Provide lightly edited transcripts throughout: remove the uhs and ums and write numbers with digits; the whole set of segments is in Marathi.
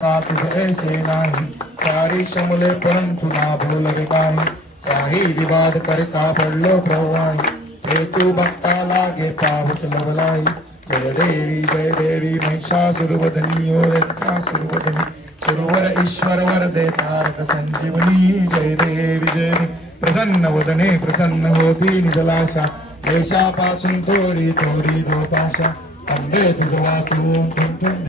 तुझ ऐसे नाही सारी शमुले परंतु ना बोलवे काही साही विवाद करता पडलो प्रवाही हे तू बघता लागे पाऊस लवलाई जय देवी महिषासुरवदनी ओ रेखासुरवदनी सुरवर ईश्वर वरदे तारक संजीवनी जय देवी प्रसन्न वदने प्रसन्न होती निजलाशा देशापासून थोरी थोरी दोपाशा अंबे तुझ वाचून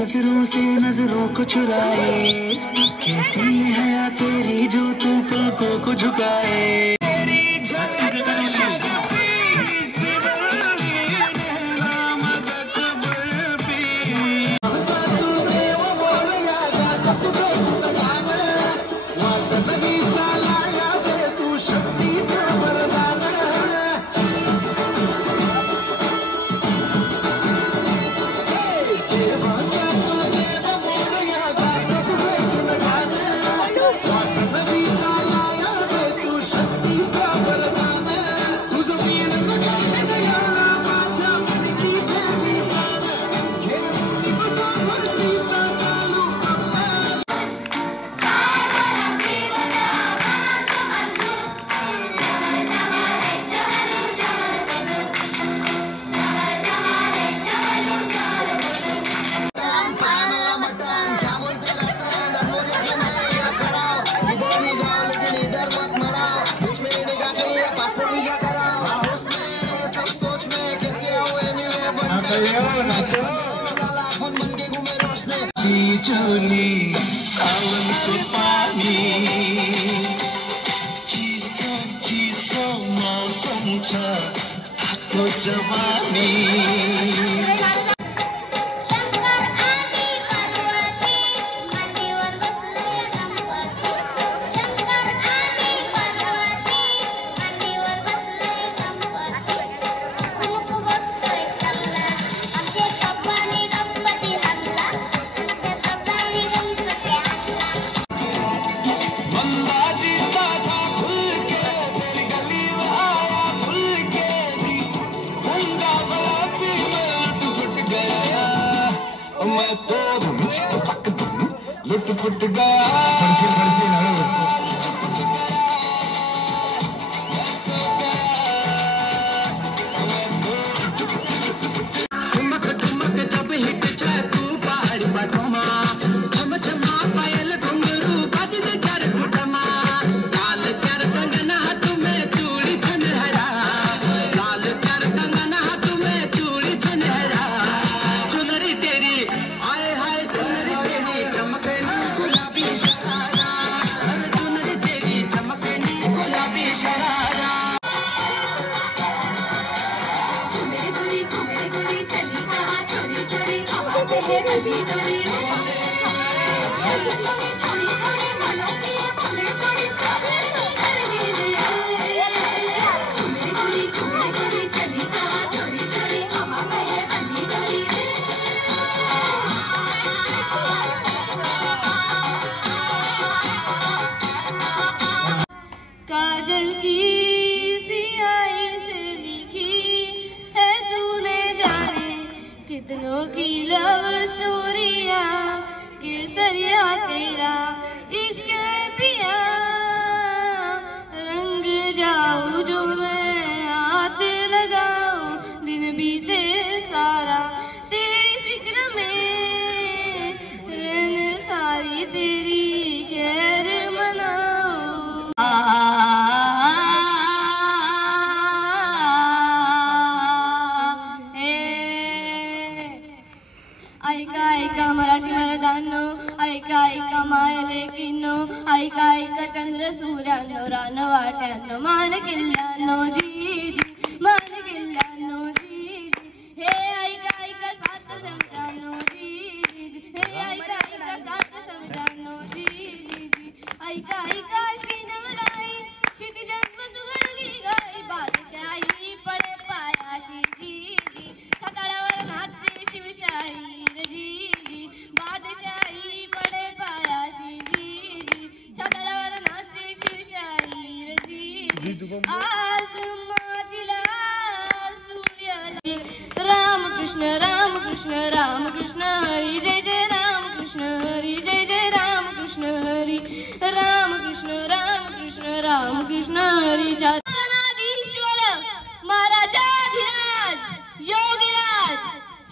नजरों से नजरों को चुराए कैसी है तेरी जो तू पलकों को झुकाए चोली सावन को पानी चीसो मौसम छा तो जवानी लुट पुट गया काजल की सियाही से लिखी है तूने जाने कितनों की लव स्टोरिया केसरिया तेरा इश्क पिया रंग जाऊं जो मैं हाथ लगाऊं दिन बीते सारा तेरी फिक्र में रहने सारी तेरी खैर मनाऊं ऐका ऐका मराठी मर्दांनो, ऐका ऐका माय लेकींनो, ऐका ऐका चंद्र सूर्यानो, रान वाट्यानो, मान किल्ल्यानो जी जी, मान किल्ल्यानो जी जी, हे ऐका ऐका सात समजानो जी जी, हे ऐका ऐका सात समजानो जी जी, ऐका ऐका श्रीनवलाई, शिक जन्म तू घडली गाई, बादशाही पडे पायाशी जी जी, छताळावर नाचते शिवशाही जी जी, बादशाही पडे पायाशी जी जी, छताळावर नाचते शिवशाही जी जी, आज मातीला सूर्याला राम कृष्ण राम कृष्ण राम कृष्ण हरी, जय जय राम कृष्ण हरी, जय जय राम कृष्ण हरी, राम कृष्ण राम कृष्ण हरी. जनाधीश्वर महाराजाधिराज योगीराज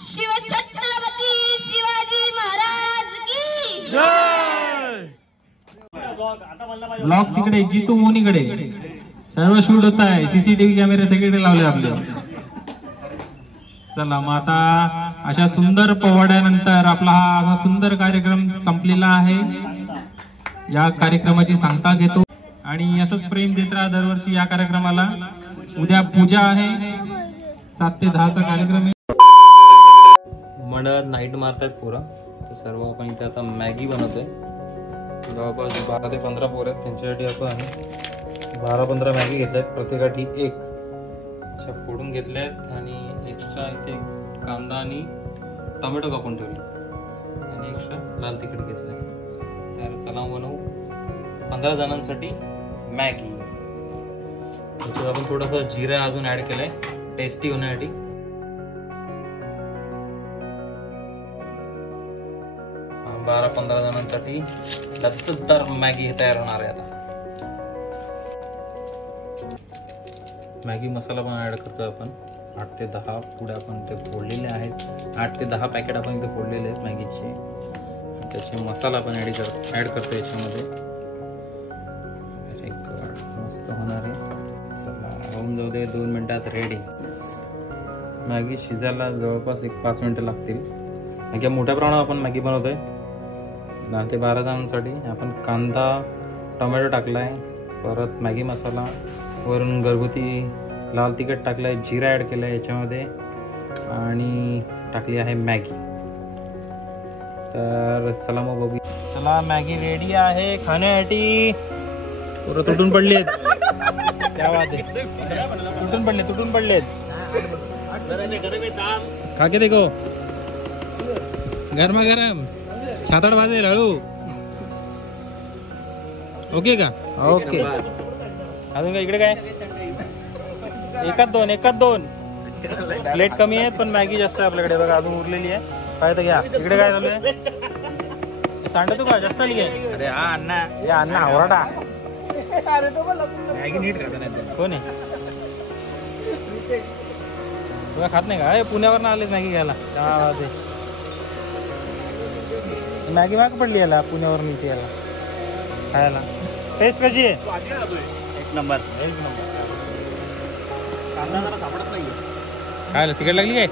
शिव छत्रपती शिवाजी महाराज की जय. ब्लॉक तिकडे, जितू मोनीकडे सर्व शूट होत आहे. सीसीटीव्ही कॅमेरे सगळीकडे लावले आपले. चला मग आता अशा सुंदर पोवाड्यानंतर आपला हा असा सुंदर कार्यक्रम संपलेला आहे. या कार्यक्रमाची सांगता घेतो आणि असंच प्रेम देत राहा दरवर्षी या कार्यक्रमाला. उद्या पूजा आहे, 7 ते 10 चा कार्यक्रम आहे. मंडळात नाईट मारतायत पोरं, तर सर्व आपण इथे आता मॅगी बनवतोय. जवळपास 12 ते 15 पोरं आहेत, त्यांच्यासाठी आपण 12-15 मॅगी घेतल्यात. प्रत्येकाठी एक अशा फोडून घेतल्या आहेत आणि एक्स्ट्रा इथे कांदा आणि टोमॅटो कापून ठेवले आणि एक्स्ट्रा लाल तिखट घेतलं. तर चला बनवू 15 जणांसाठी मॅगी. त्याच्यात आपण थोडासा जिरा अजून ऍड केलाय टेस्टी होण्यासाठी. बारा 15 जणांसाठी लज्जतदार मॅगी तयार होणार आहे. आता मॅगी मसाला पण ऍड करतोय आपण. 8 ते 10 पुढे आपण ते फोडलेले आहेत. 8 ते 10 पॅकेट आपण इथे फोडलेले आहेत मॅगीचे. त्याचे मसाला पण ऍड करतो याच्यामध्ये. मस्त होणार आहे. चला होऊन जाऊ दे. 2 मिनिटात रेडी. मॅगी शिजायला जवळपास 5 मिनिटं लागतील. मॅगी मोठ्या प्रमाणात आपण मॅगी बनवतोय. 10 ते 12 जणांसाठी. आपण कांदा टोमॅटो टाकलाय, परत मॅगी मसाला, वरून घरगुती लाल तिखट टाकलाय, जिरा ॲड केलाय याच्यामध्ये आणि टाकली आहे मॅगी. तर चला मग बघू. चला मॅगी रेडी आहे खाण्यासाठी. पुरं तुटून पडली आहेत. क्या बात आहे. तुटून पडलेत. खा के देखो. गरमा गरम छातड वाजेल हळू. ओके का? ओके. अजून काय इकडे काय? एकात दोन प्लेट कमी आहेत पण मॅगी जास्त आहे आपल्याकडे. बघा अजून उरलेली आहे. पाहिजे घ्या. इकडे काय चालू आहे? सांडतो का जास्त नाही आहे? अरे हा अण्णा, या अण्णा आवराडा. मॅगी नीट खाता नाही. कोण आहे? तुला खात नाही का? पुण्यावर ना आले मॅगी घ्यायला. मॅगी माग पडली याला पुण्यावर नीट याला खायला. टेस्ट कशी आहे? एक नंबर. कांदा जरा सापडत नाही. खायला तिकट लागली काय?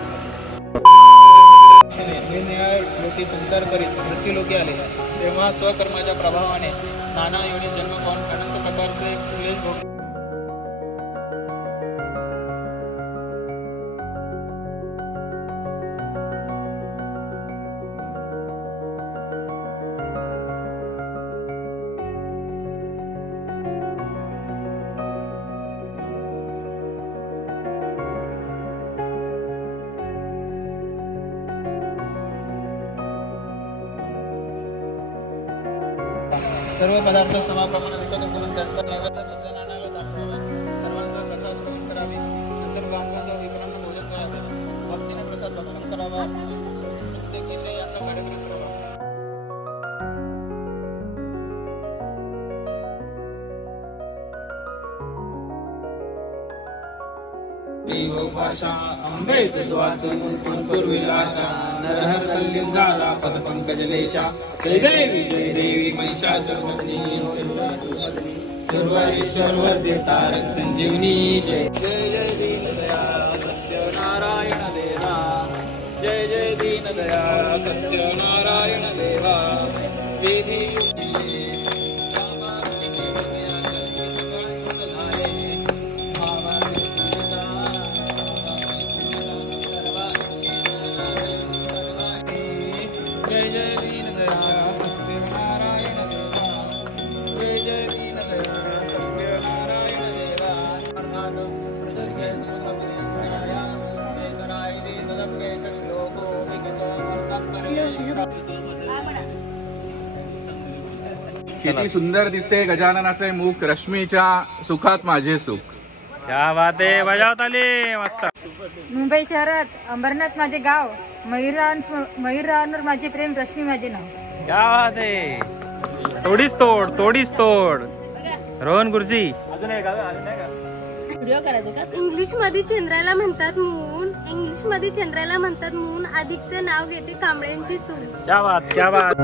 लोके संचार करीत मृत्यू लोके आले, तेव्हा स्वकर्माच्या प्रभावाने नाना योनी जन्म पाहून अनंत प्रकारचे क्लेश भोग. सर्व पदार्थ समाप्रमाणात एकत्र करून त्यांचा नैवेद्य सज्जनाला दाखवावा. सर्वांचा प्रसाद सेवन करावे. नंतर गांगाचं विक्रांत भोजन करावे. भक्तीने प्रसाद भक्षण करावा. नृत्य गीते यांचा कार्यक्रम करावा. अंबे नरहर कल्लिम झाला पद पंकजलेशा. जय देवी महिषासुरमर्दिनी सर्वेश्वर वर्धे तारक संजीवनी. जय जय दीनदयाळ सत्यनारायण देवा. जय जय दीनदयाळ सत्यनारायण देवा विधी जय जय दीनदयाळ सत्यनारायण देवा जय जय दीनदयाळ सत्यनारायण देवा किती सुंदर दिसते गजाननाचे मुख, रश्मीच्या सुखात माझे सुख. क्या बात आहे, बजावत आली मस्त. मुंबई शहरात अंबरनाथ माझे गाव, मयूरांवर माझे प्रेम, रश्मी माझे नाव. क्या बात आहे, तोडीच तोड, तोडीच तोड. रोहन गुरुजी. इंग्लिश मध्ये चंद्राला म्हणतात मून, इंग्लिश मध्ये चंद्राला म्हणतात मून. अधिकचं नाव घेते कांबळ्यांची सून. क्या बात, क्या बात.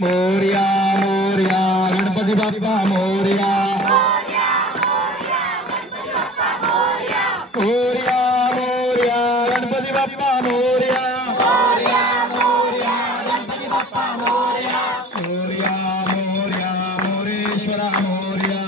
मोरया मोरया गणपती बाप्पा मोरया. मोरया मोरया गणपती बाप्पा मोरया. मोरया मोरया मोरेश्वरा मोरया.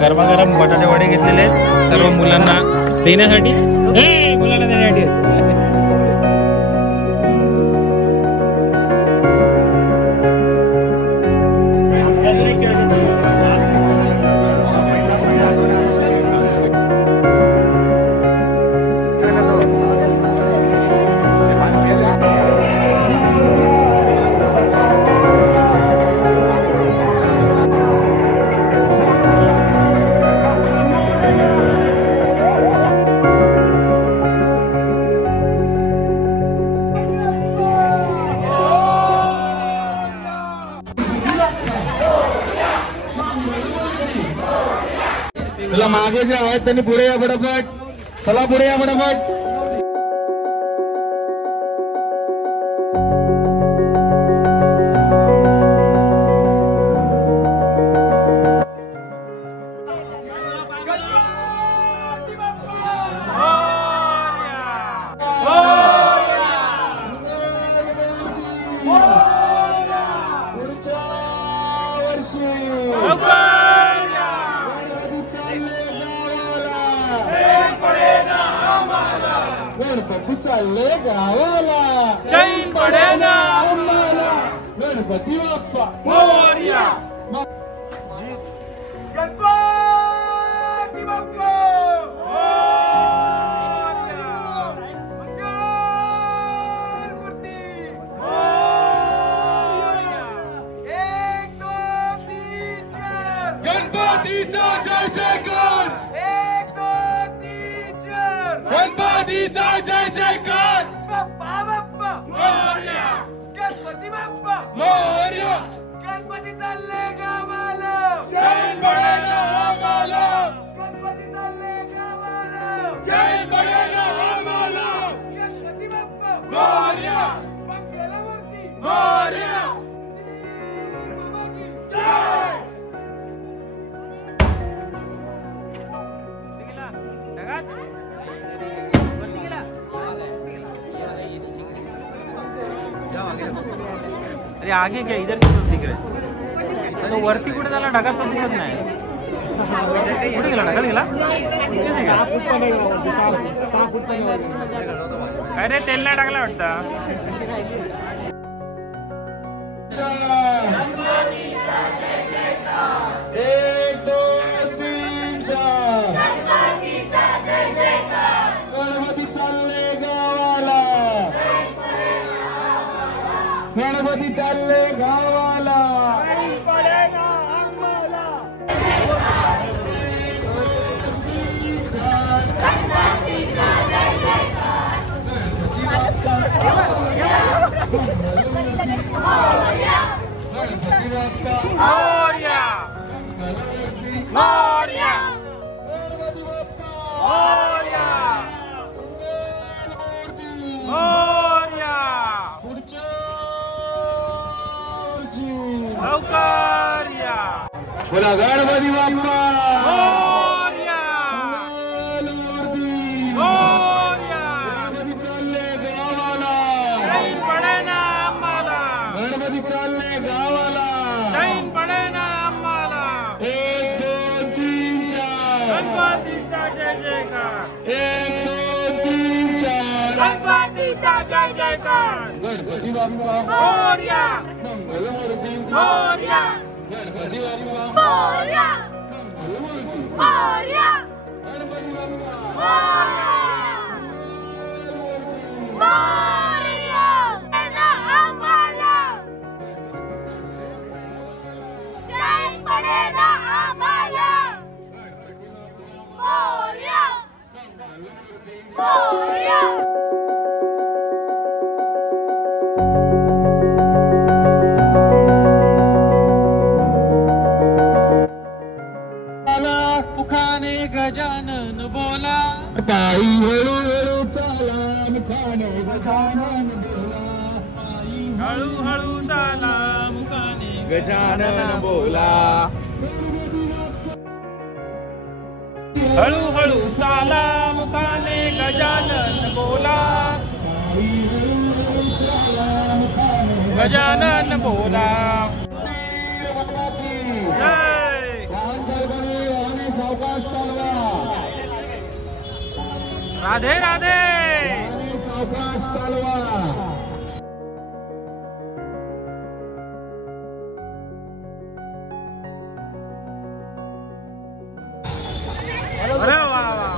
गरमागरम बटाटे वडे घेतलेले आहेत सर्व मुलांना देण्यासाठी मुलांना देण्यासाठी मागे जे आहेत त्यांनी पुढे या फटाफट. चला पुढे या फटाफट. गणपती चालले गावाला, चैन पडे ना आम्हाला. गणपती बाप्पा मोरया. गणपती बाप्पा मोरया. मंगलमूर्ती मोरया. 1 2 3 4 गणपतीचा जय जयकार. 1 2 3 4 गणपतीचा जय जयकार. बाप्पा बाप्पा मोरया. गणपती बाप्पा मोरया. गणपती चालले गावाला, चैन पडे ना आम्हाला. गणपती चालले गावाला, चैन पडे ना आम्हाला. गणपती बाप्पा मोरया. मंगलमूर्ती मोरया. बाबा की जय. अरे आगे क्या इधर से तो दिख रहे. तो वरती कुठे झाला ढगात तर दिसत नाही. कुठे गेला ढगात गेला. अरे तेल नाही टाकला वाटतं. 1 2 3 4 गणपती चालले गावाला, गणपती चालले गावाला. गणपती बाप्पा मोरया. मोरया. गणपती बाप्पा मोरया. मोरया. पुढच्या लवकर या. बोला गणपती बाप्पा मोरया. मोरया. गणपती चालले गावाला, चैन पडे ना आम्हाला. गणपती चालले गावाला, चैन पडे ना आम्हाला. 1 2 3 4 गणपतीचा जय जयकार. 1 2 3 4 गणपतीचा जय जयकार. गणपती बाप्पा मोरया. मंगलमूर्ती मोरया. गणपती बाप्पा मोरया. मंगलमूर्ती मोरया. गणपती बाप्पा मोरया. मोरया. ना आम्हाला, चैन पडे ना आम्हाला. मोरया. मोरया. मुखाने गजानन बोला, पायी हळूहळू चाला. मुखाने गजानन बोला, पायी हळूहळू चाला. मुखाने गजानन बोला. हळूहळू चाला. मुखाने गजानन बोला. गजानन बोला वाहन चालकाने वाहने सावकाश चालवा. राधे राधे. वाहने सावकाश चालवा. अरे वा वा वा.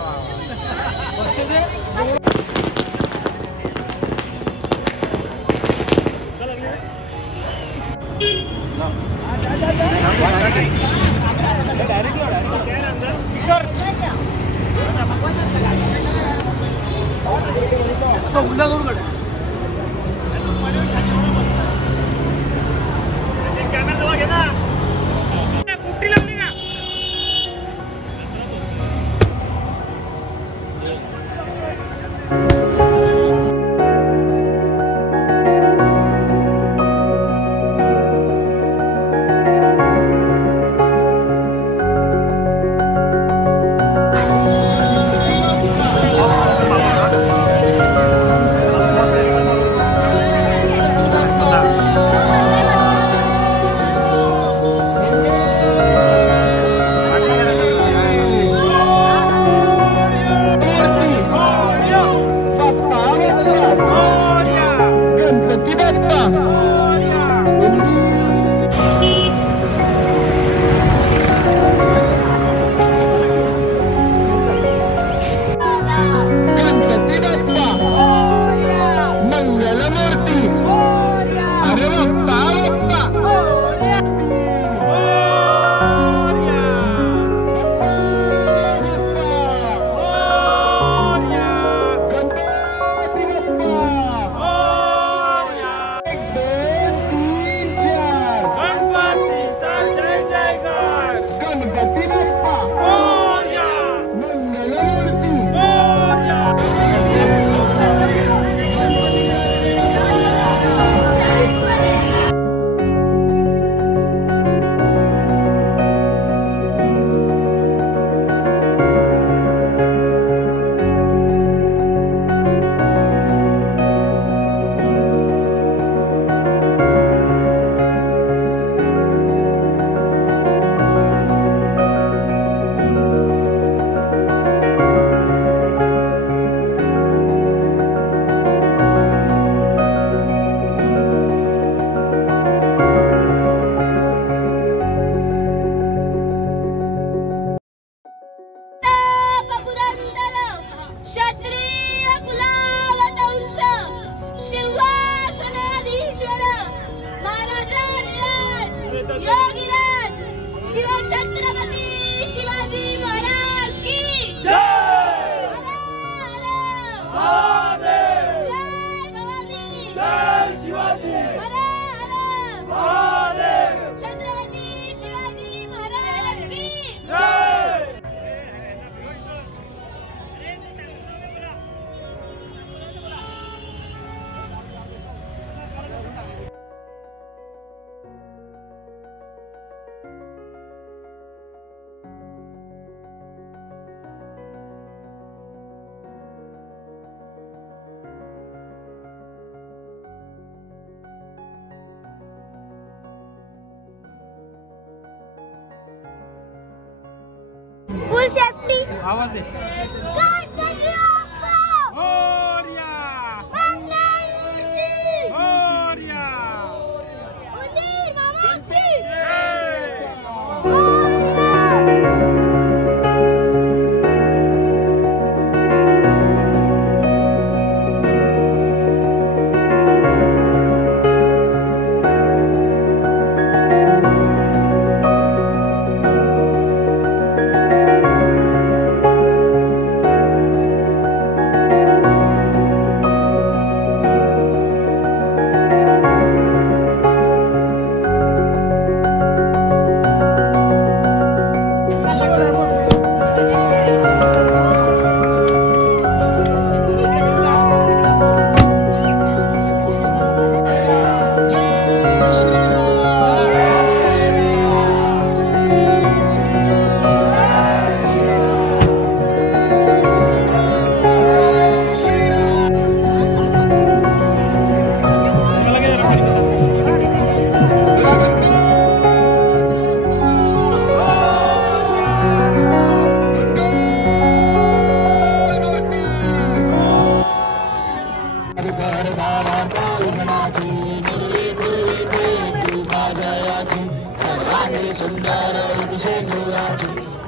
फुल सेफ्टी. आवाज दे.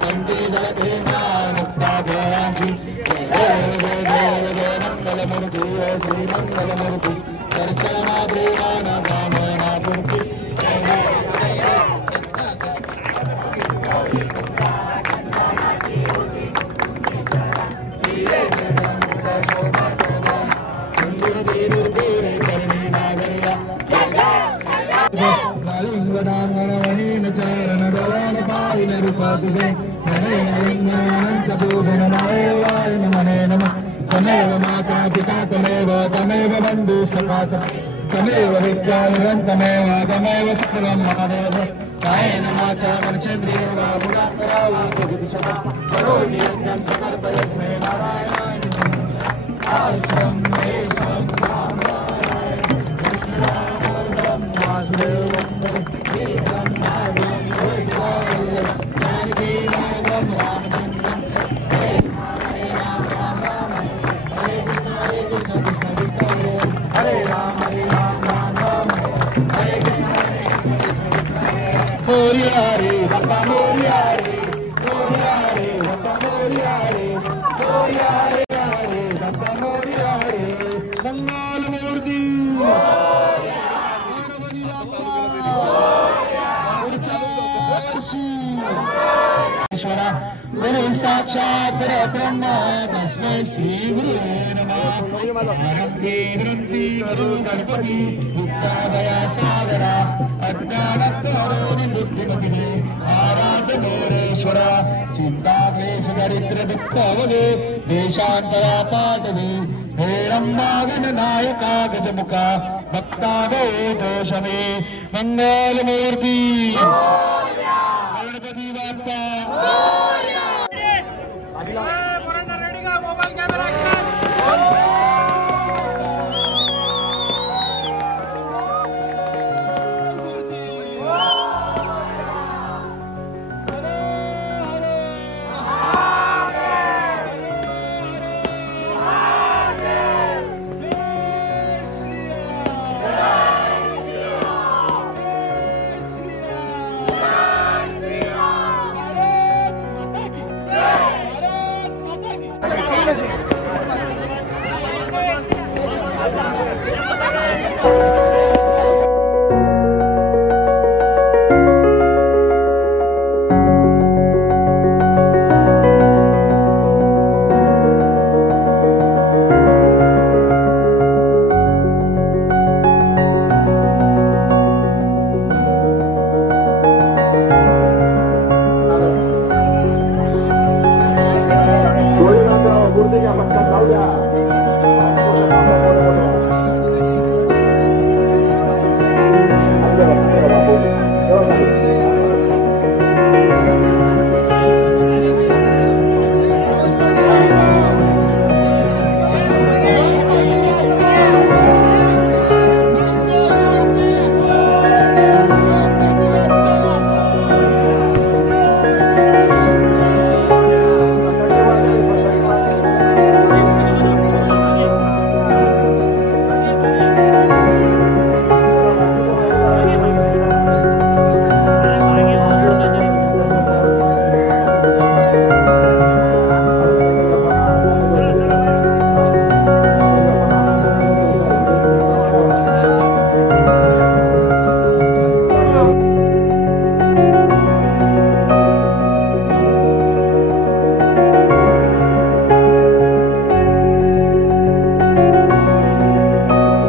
वन्दे जगते मुक्ताभयाङ्गी जय जय जय मंगलमूर्ति श्री मंगलमूर्ति दर्शना प्रेमाना कामना पूर्ति चरण दलान पाविन रूपाकुशे अनंत पूजन नमने नमः तमेव माता पिता तमेव बन्धु सखा तमेव विद्यानिधन तमेव सकलं महादेव कायेन वाचा मनसेन्द्रिये वा बुद्ध्या वा तद्विषदं करोमि यज्ञं सकर्पयस्मै नारायणाय नमः आचरं मेषं Moria re, Bappa Moria re, Moria re, Bappa Moria re, Moria re, Bappa Moria re, Mangal Murti, Moria, Manavani Bappa, Moria, Urchavarshi, Ishvara, Guru Sakshat Brahma, Tasmai Shri Guru Namah, Aramti Vranti Guru Ganpati, Gupta Gaya Sagara, अज्ञानकरोनि बुद्धिमतिने आराधनेश्वरा चिंता क्लेश दरिद्र दुःख अवगे देशान्तरापाटवे हे रम्बागन नायका गजमुखा भक्तानो दोषमे मंगलमूर्ति